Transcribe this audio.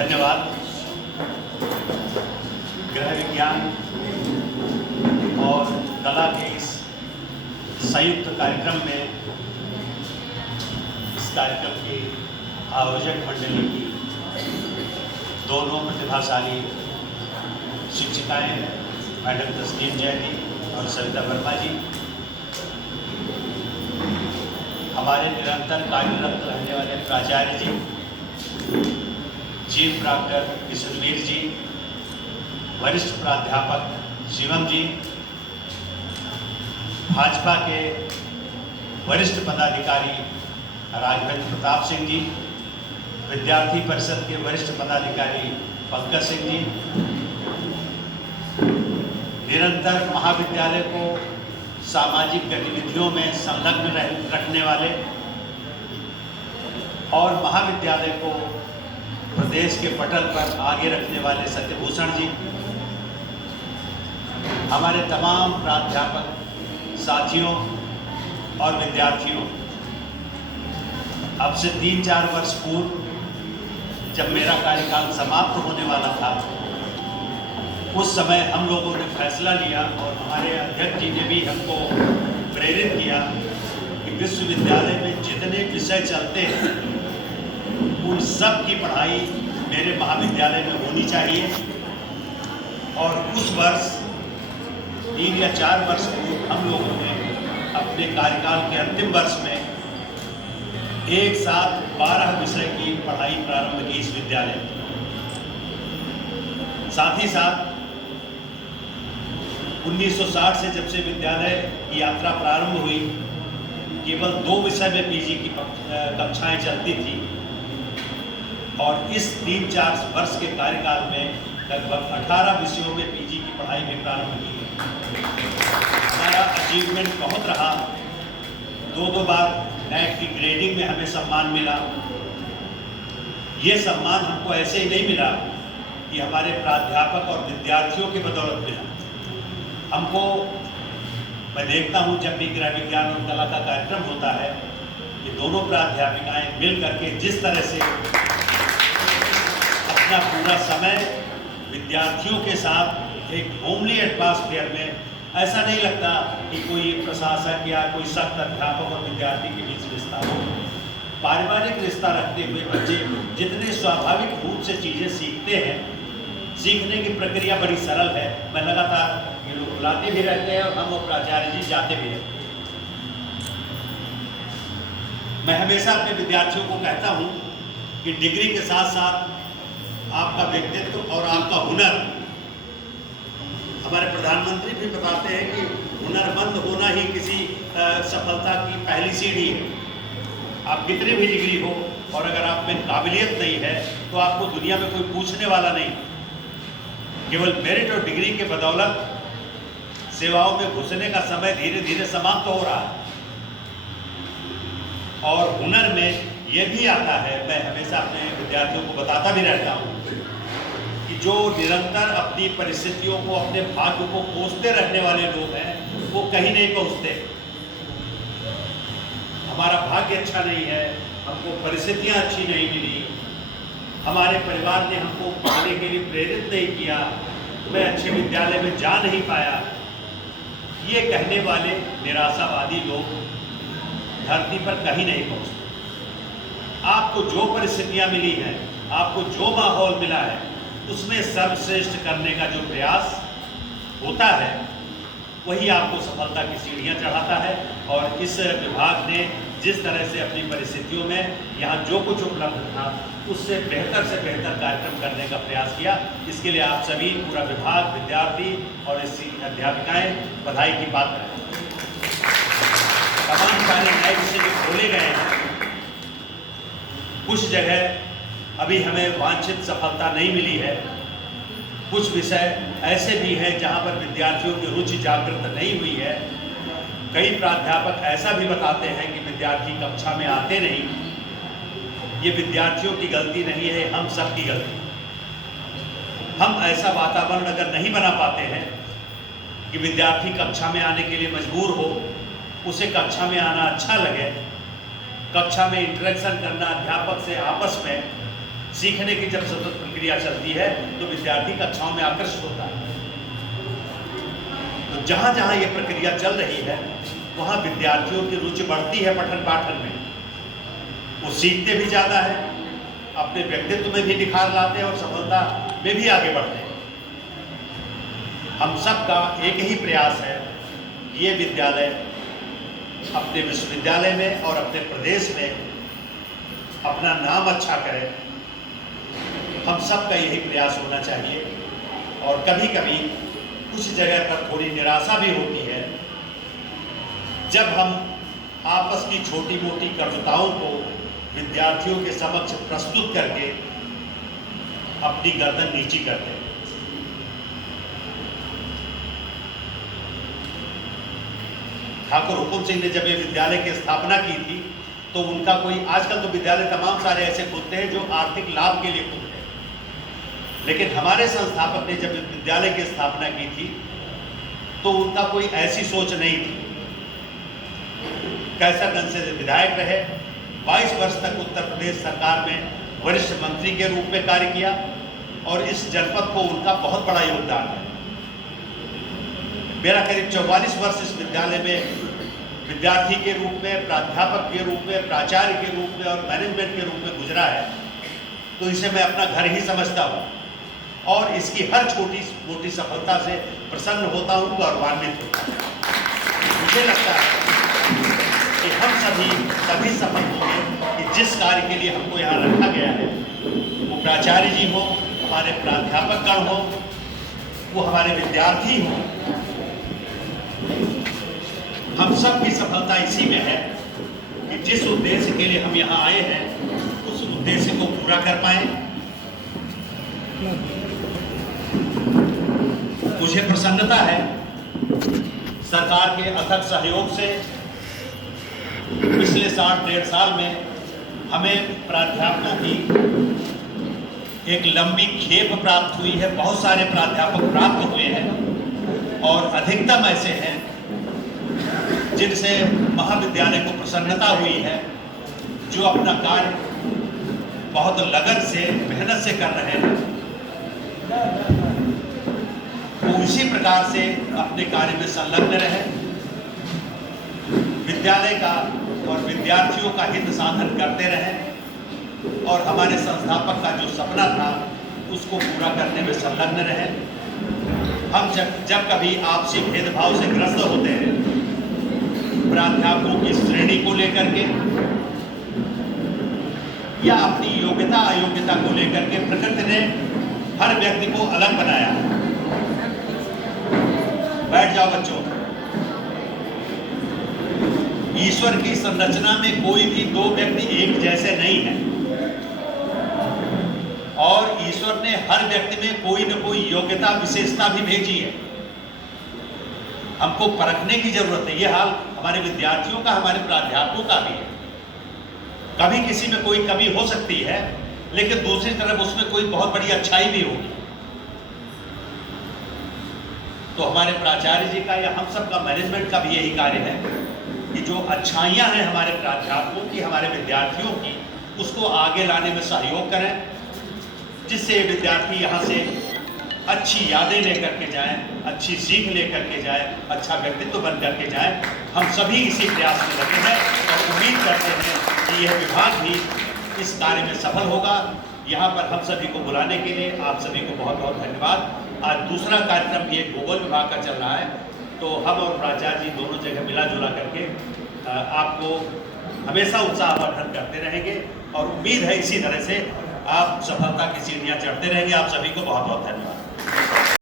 धन्यवाद। गृह विज्ञान और कला के इस संयुक्त कार्यक्रम में इस कार्यक्रम के आयोजक मंडली की दोनों प्रतिभाशाली शिक्षिकाएं मैडम तस्लीम जैदी और सविता वर्मा जी, हमारे निरंतर कार्यरत रहने वाले प्राचार्य जी, चीफ डॉक्टर किशनवीर जी, वरिष्ठ प्राध्यापक शिवम जी, भाजपा के वरिष्ठ पदाधिकारी राघवेंद्र प्रताप सिंह जी, विद्यार्थी परिषद के वरिष्ठ पदाधिकारी पंकज सिंह जी, निरंतर महाविद्यालय को सामाजिक गतिविधियों में संलग्न रखने वाले और महाविद्यालय को प्रदेश के पटल पर आगे रखने वाले सत्यभूषण जी, हमारे तमाम प्राध्यापक साथियों और विद्यार्थियों, अब से 3-4 वर्ष पूर्व जब मेरा कार्यकाल समाप्त होने वाला था, उस समय हम लोगों ने फैसला लिया और हमारे अध्यक्ष जी ने भी हमको प्रेरित किया कि विश्वविद्यालय में जितने विषय चलते हैं उन सब की पढ़ाई मेरे महाविद्यालय में होनी चाहिए। और उस वर्ष 3 या 4 वर्ष पूर्व हम लोगों ने अपने कार्यकाल के अंतिम वर्ष में एक साथ 12 विषय की पढ़ाई प्रारंभ की इस विद्यालय में। साथ ही साथ 1960 से जब से विद्यालय की यात्रा प्रारंभ हुई, केवल 2 विषय में पीजी की कक्षाएं चलती थी और इस 3-4 वर्ष के कार्यकाल में लगभग 18 विषयों में पीजी की पढ़ाई भी प्रारंभ की। हमारा अचीवमेंट बहुत रहा। 2 बार नेट की ग्रेडिंग में हमें सम्मान मिला। ये सम्मान हमको ऐसे ही नहीं मिला कि हमारे प्राध्यापक और विद्यार्थियों की बदौलत मिला। हमको, मैं देखता हूँ जब भी गृह विज्ञान और कला का कार्यक्रम होता है कि दोनों प्राध्यापिकाएं मिल करके जिस तरह से अपना पूरा समय विद्यार्थियों के साथ एक होमली एटमॉस्फेयर में, ऐसा नहीं लगता कि कोई प्रशासक या कोई सख्त अध्यापक और विद्यार्थी के बीच रिश्ता हो। पारिवारिक रिश्ता रखते हुए बच्चे जितने स्वाभाविक रूप से चीज़ें सीखते हैं, सीखने की प्रक्रिया बड़ी सरल है। मैं लगातार ये लोग बुलाते भी रहते हैं और हम और प्राचार्य जी जाते भी रहते हैं। मैं हमेशा अपने विद्यार्थियों को कहता हूँ कि डिग्री के साथ साथ आपका व्यक्तित्व और आपका हुनर, हमारे प्रधानमंत्री भी बताते हैं कि हुनरमंद होना ही किसी सफलता की पहली सीढ़ी है। आप कितनी भी डिग्री हो और अगर आप में काबिलियत नहीं है तो आपको दुनिया में कोई पूछने वाला नहीं। केवल मेरिट और डिग्री के बदौलत सेवाओं में घुसने का समय धीरे धीरे समाप्त हो रहा है। और हुनर में ये भी आता है, मैं हमेशा अपने विद्यार्थियों को बताता भी रहता हूँ कि जो निरंतर अपनी परिस्थितियों को, अपने भाग्य को कोसते रहने वाले लोग हैं, वो कहीं नहीं पहुँचते। हमारा भाग्य अच्छा नहीं है, हमको परिस्थितियाँ अच्छी नहीं मिली, हमारे परिवार ने हमको पढ़ने के लिए प्रेरित नहीं किया, मैं अच्छे विद्यालय में जा नहीं पाया, ये कहने वाले निराशावादी लोग धरती पर कहीं नहीं पहुँचते। आपको जो परिस्थितियाँ मिली हैं, आपको जो माहौल मिला है, उसमें सर्वश्रेष्ठ करने का जो प्रयास होता है वही आपको सफलता की सीढ़ियाँ चढ़ाता है। और इस विभाग ने जिस तरह से अपनी परिस्थितियों में यहाँ जो कुछ उपलब्ध था उससे बेहतर कार्यक्रम करने का प्रयास किया, इसके लिए आप सभी, पूरा विभाग, विद्यार्थी और इसकी अध्यापिकाएँ बधाई की पात्र हैं। तमाम सारे नए विषय जो खोले गए हैं, कुछ जगह अभी हमें वांछित सफलता नहीं मिली है, कुछ विषय ऐसे भी हैं जहाँ पर विद्यार्थियों की रुचि जागृत नहीं हुई है। कई प्राध्यापक ऐसा भी बताते हैं कि विद्यार्थी कक्षा में आते नहीं। ये विद्यार्थियों की गलती नहीं है, हम सब की गलती। हम ऐसा वातावरण अगर नहीं बना पाते हैं कि विद्यार्थी कक्षा में आने के लिए मजबूर हो, उसे कक्षा में आना अच्छा लगे, कक्षा में इंटरेक्शन करना अध्यापक से आपस में, सीखने की जब सतत प्रक्रिया चलती है तो विद्यार्थी कक्षाओं में आकर्षित होता है। तो जहाँ जहाँ ये प्रक्रिया चल रही है वहाँ विद्यार्थियों की रुचि बढ़ती है पठन पाठन में, वो सीखते भी ज़्यादा है, अपने व्यक्तित्व में भी निखार लाते हैं और सफलता में भी आगे बढ़ते हैं। हम सबका एक ही प्रयास है, ये विद्यालय अपने विश्वविद्यालय में और अपने प्रदेश में अपना नाम अच्छा करे। हम सबका यही प्रयास होना चाहिए। और कभी कभी कुछ जगह पर थोड़ी निराशा भी होती है जब हम आपस की छोटी मोटी कविताओं को विद्यार्थियों के समक्ष प्रस्तुत करके अपनी गर्दन नीची करते हैं। ठाकुर हुकुम सिंह ने जब ये विद्यालय की स्थापना की थी तो उनका कोई, आजकल तो विद्यालय तमाम सारे ऐसे खुलते हैं जो आर्थिक लाभ के लिए खुलते हैं, लेकिन हमारे संस्थापक ने जब विद्यालय की स्थापना की थी तो उनका कोई ऐसी सोच नहीं थी। कैसरगंज से विधायक रहे, 22 वर्ष तक उत्तर प्रदेश सरकार में वरिष्ठ मंत्री के रूप में कार्य किया और इस जनपद को उनका बहुत बड़ा योगदान है। मेरा करीब 44 वर्ष इस विद्यालय में विद्यार्थी के रूप में, प्राध्यापक के रूप में, प्राचार्य के रूप में और मैनेजमेंट के रूप में गुजरा है, तो इसे मैं अपना घर ही समझता हूँ और इसकी हर छोटी मोटी सफलता से प्रसन्न होता हूँ, गौरवान्वित होता हूँ। मुझे लगता है कि हम सभी सफल होंगे कि जिस कार्य के लिए हमको यहाँ रखा गया है, वो प्राचार्य जी हो, हमारे प्राध्यापक गण हो, वो हमारे विद्यार्थी हों, हम सब की सफलता इसी में है कि जिस उद्देश्य के लिए हम यहाँ आए हैं उस उद्देश्य को पूरा कर पाए। मुझे प्रसन्नता है सरकार के अथक सहयोग से पिछले 60-1.5 साल में हमें प्राध्यापकों की एक लंबी खेप प्राप्त हुई है। बहुत सारे प्राध्यापक प्राप्त हुए हैं और अधिकतम ऐसे हैं जिनसे महाविद्यालय को प्रसन्नता हुई है, जो अपना कार्य बहुत लगन से, मेहनत से कर रहे हैं। वो इसी प्रकार से अपने कार्य में संलग्न रहे, विद्यालय का और विद्यार्थियों का हित साधन करते रहे और हमारे संस्थापक का जो सपना था उसको पूरा करने में संलग्न रहे। हम जब कभी आपसी भेदभाव से ग्रस्त होते हैं, प्राध्यापकों की श्रेणी को लेकर के या अपनी योग्यता अयोग्यता को लेकर के, प्रकृति ने हर व्यक्ति को अलग बनाया। बैठ जाओ बच्चों। ईश्वर की संरचना में कोई भी दो व्यक्ति एक जैसे नहीं है और ईश्वर ने हर व्यक्ति में कोई न कोई योग्यता विशेषता भी भेजी है। हमको परखने की जरूरत है। ये हाल हमारे विद्यार्थियों का, हमारे प्राध्यापकों का भी है। कभी किसी में कोई कमी हो सकती है, लेकिन दूसरी तरफ उसमें कोई बहुत बड़ी अच्छाई भी होगी। तो हमारे प्राचार्य जी का या हम सब का, मैनेजमेंट का भी यही कार्य है कि जो अच्छाइयाँ हैं हमारे प्राध्यापकों की, हमारे विद्यार्थियों की, उसको आगे लाने में सहयोग करें, जिससे विद्यार्थी यहाँ से अच्छी यादें लेकर के जाएं, अच्छी सीख लेकर के जाएं, अच्छा व्यक्तित्व बन करके जाएं। हम सभी इसी प्रयास में लगे हैं और उम्मीद करते हैं कि यह विभाग भी इस कार्य में सफल होगा। यहाँ पर हम सभी को बुलाने के लिए आप सभी को बहुत बहुत धन्यवाद। आज दूसरा कार्यक्रम भी एक भूगोल विभाग का चल रहा है, तो हम और प्राचार्य जी दोनों जगह मिला जुला करके आपको हमेशा उत्साहवर्धन करते रहेंगे और उम्मीद है इसी तरह से आप सफलता की सीढ़ियाँ चढ़ते रहेंगे। आप सभी को बहुत बहुत धन्यवाद।